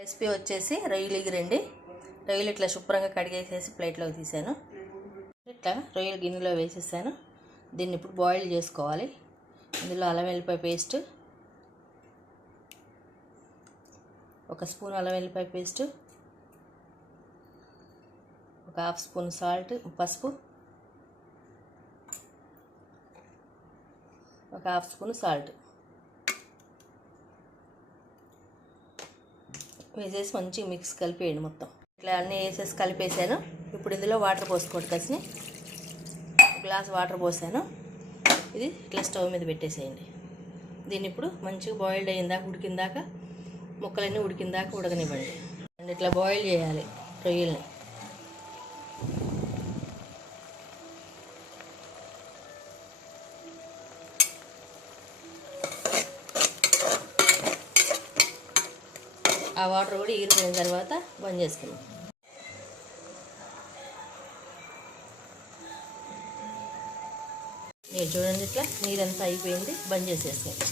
Recipe వచ్చేసి రొయ్యలు ఎగిరండి. రొయ్యలు ఇట్లా శుభ్రంగా కడిగేసేసి ప్లేట్లోకి తీసాను. ఇట్లా రొయ్యలు గిన్నెలో వేసేసాను. దీన్ని ఇప్పుడు బాయిల్ చేసుకోవాలి. ఇందులో అల్లం వెల్లిపాయ పేస్ట్, ఒక స్పూన్ అల్లం వెల్లిపాయ పేస్ట్, ఒక హాఫ్ స్పూన్ సాల్ట్, పసుపు, ఒక హాఫ్ స్పూన్ సాల్ట్ వేసేసి మంచిగా మిక్స్ కలిపేయండి. మొత్తం ఇట్లా అన్నీ వేసేసి కలిపేసాను. ఇప్పుడు ఇందులో వాటర్ పోసుకోండి. కసిని గ్లాస్ వాటర్ పోసాను. ఇది ఇట్లా స్టవ్ మీద పెట్టేసేయండి. దీన్ని ఇప్పుడు మంచిగా బాయిల్డ్ అయ్యిందాక, ఉడికిందాక, ముక్కలన్నీ ఉడికిందాక ఉడకనివ్వండి. అండ్ ఇట్లా బాయిల్ చేయాలి రొయ్యల్ని. ఆ వాటర్ కూడా ఎగిరిపోయిన తర్వాత బంద్ చేసుకున్నాం. మీరు చూడండి, ఇట్లా నీరంతా అయిపోయింది. బంద్ చేసేసుకోండి.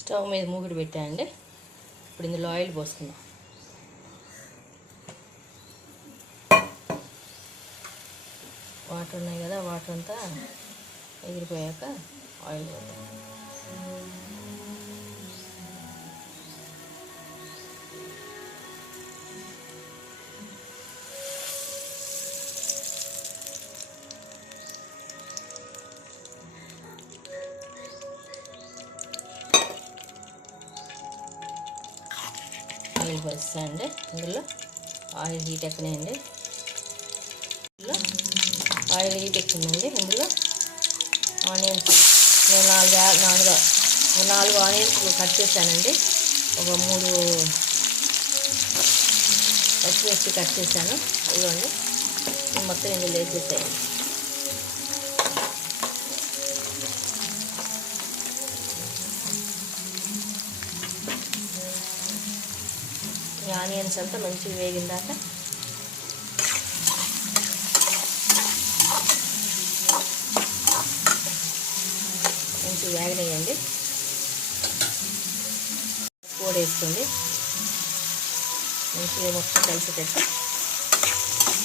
స్టవ్ మీద మూగిడి పెట్టండి. ఇప్పుడు ఇందులో ఆయిల్ పోసుకుందాం. వాటర్ ఉన్నాయి కదా, వాటర్ అంతా ఎగిరిపోయాక ఆయిల్ పోద్దాం. ఆయిల్ పోస్తాయండి. ఇందులో ఆయిల్ హీట్ ఎక్కనేయండి. ఇందులో ఆయిల్ హీట్ ఎక్కిందండి. ఇందులో ఆనియన్స్ నేను నాలుగు ఆనియన్స్ కట్ చేశానండి. ఒక 3 పచ్చిమిర్చి కట్ చేశాను. ఇవ్వండి, మొత్తం ఇందులో వేసేసాయండి. ఈ ఆనియన్స్ అంతా మంచిగా వేగిందాక మంచిగా వేగనేయండి. పొడి వేసుకోండి. మంచిగా మొత్తం కలిసేటట్టు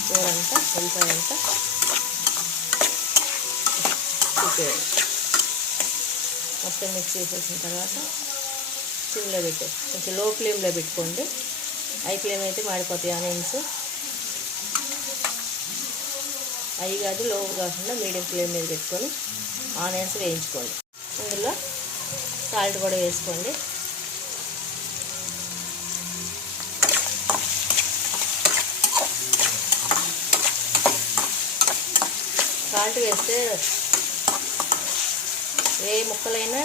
కూర అంతా ఉల్లిపాయంతా చూపేయండి. మొత్తం మిక్స్ చేసేసిన తర్వాత సిమ్లో పెట్టేసి కొంచెం లో ఫ్లేమ్లో పెట్టుకోండి. హై ఫ్లేమ్ అయితే మాడిపోతాయి ఆనియన్స్. హై కాదు, లో కాకుండా మీడియం ఫ్లేమ్ మీద పెట్టుకొని ఆనియన్స్ వేయించుకోండి. ఇందులో సాల్ట్ కూడా వేసుకోండి. సాల్ట్ వేస్తే ఏ ముక్కలైనా,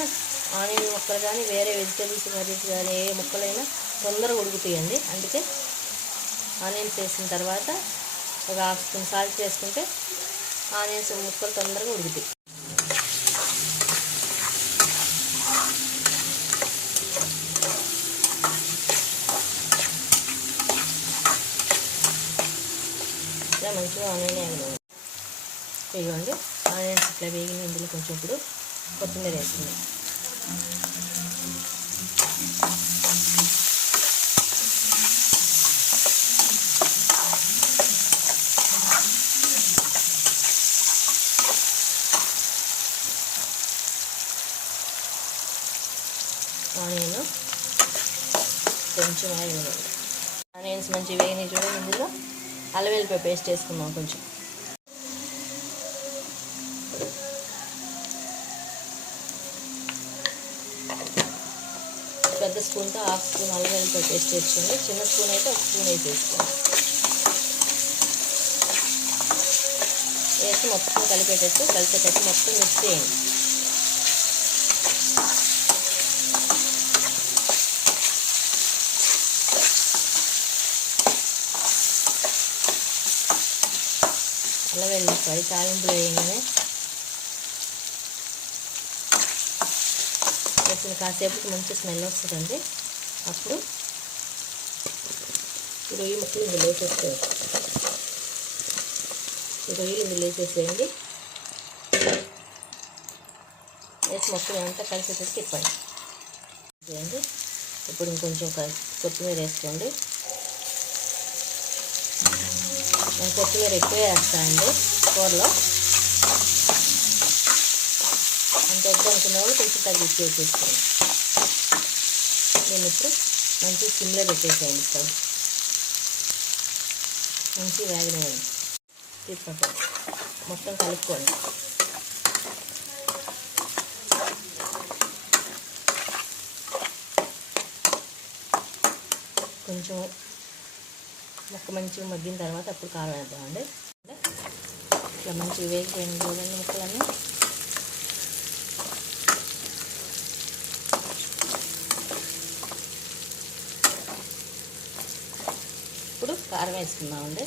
ఆనియన్ ముక్కలు కానీ, వేరే వెజిటేబుల్స్ కర్రీస్ కానీ, ఏ ముక్కలైనా తొందరగా ఉడుకుతాయండి. అందుకే ఆనియన్స్ వేసిన తర్వాత ఒక హాఫ్ స్పూన్ సాల్ట్ వేసుకుంటే ఆనియన్స్ ముక్కలు తొందరగా ఉడుకుతాయి. ఇట్లా మంచిగా ఆనియన్ వేగనివ్వండి. వేయండి. ఆనియన్స్ ఇట్లా వేగిన ఇందులో కొంచెం ఇప్పుడు కొత్తిమీర వేస్తుంది. ఆనియన్ కొంచెం వేగనివ్వండి. ఆనియన్స్ మంచిగా వేగినాయి చూడండి. ఇందులో అల్లం వెల్లిపాయ పేస్ట్ వేసుకుందాం. కొంచెం పెద్ద స్పూన్తో హాఫ్ స్పూన్ అల్లం వెల్లిపాయ పేస్ట్ వేసుకోండి. చిన్న స్పూన్ అయితే ఒక స్పూన్ వేసేసుకోండి. వేసి మొత్తం కలిసేటట్టు మొత్తం మిక్స్ చేయండి. అల్లం వెల్లిపాయ తాలింపులు వేయగానే వేసిన కాసేపుకి మంచి స్మెల్ వస్తుందండి. అప్పుడు ఈ రొయ్య ముక్కలు ఇందులో వేసేసేయండి. వేసి మొత్తం అంతా కలిసేటట్టు తిప్పండి. ఇప్పుడు ఇంకొంచెం కొత్తిమీర వేసుకోండి. నేను కొత్తిమీర ఎక్కువ వేస్తానండి కూరలో. అంత వద్దు అనుకునే వాళ్ళు కొంచెం తగ్గించి వేసేసుకోండి. నేను ఇప్పుడు మంచి సిమ్లో పెట్టేసేయండి. స్టవ్ మంచి వేగనివ్వండి. తిప్పండి, మొత్తం కలుపుకోండి. కొంచెం ముక్క మంచిగా మగ్గిన తర్వాత అప్పుడు కారం వేద్దామండి. ఇట్లా మంచిగా వేగిపోయింది చూడండి ముక్కలన్నీ. ఇప్పుడు కారం వేసుకుందామండి.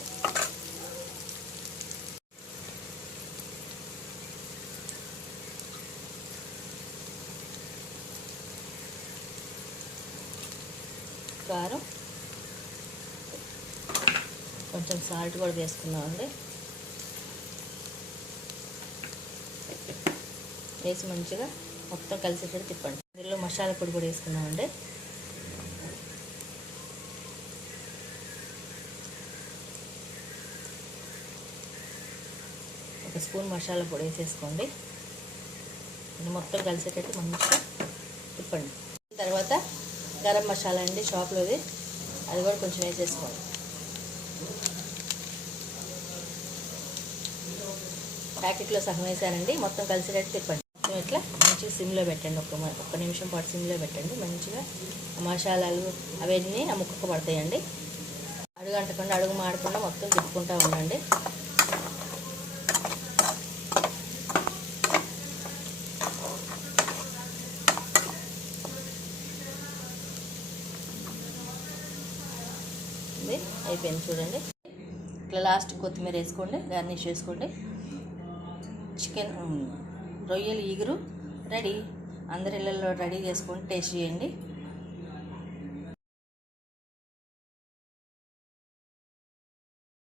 కారం, కొంచెం సాల్ట్ కూడా వేసుకుందామండి. వేసి మంచిగా మొత్తం కలిసేటట్టు తిప్పండి. ఇందులో మసాలా పొడి కూడా వేసుకుందామండి. ఒక స్పూన్ మసాలా పొడి వేసేసుకోండి. ఇది మొత్తం కలిసేటట్టు మంచిగా తిప్పండి. తర్వాత గరం మసాలా అండి షాప్లోది, అది కూడా కొంచెం వేసేసుకోండి. ప్యాకెట్లో సగం వేసానండి. మొత్తం కలిసేటట్టు తిప్పండి. మొత్తం ఇట్లా మంచిగా సిమ్లో పెట్టండి. ఒక్క నిమిషం పాటు సిమ్లో పెట్టండి. మంచిగా మసాలాలు అవన్నీ ఆ ముక్కకు పడతాయండి. అడుగు అంటకుండా, అడుగు మాడకుండా మొత్తం తిప్పుకుంటూ ఉండండి. అయిపోయింది చూడండి. ఇట్లా లాస్ట్ కొత్తిమీర వేసుకోండి, గార్నిష్ చేసుకోండి. చికెన్ రొయ్యలు ఈగురు రెడీ. అందరి ఇళ్ళల్లో రెడీ చేసుకొని టేస్ట్ చేయండి.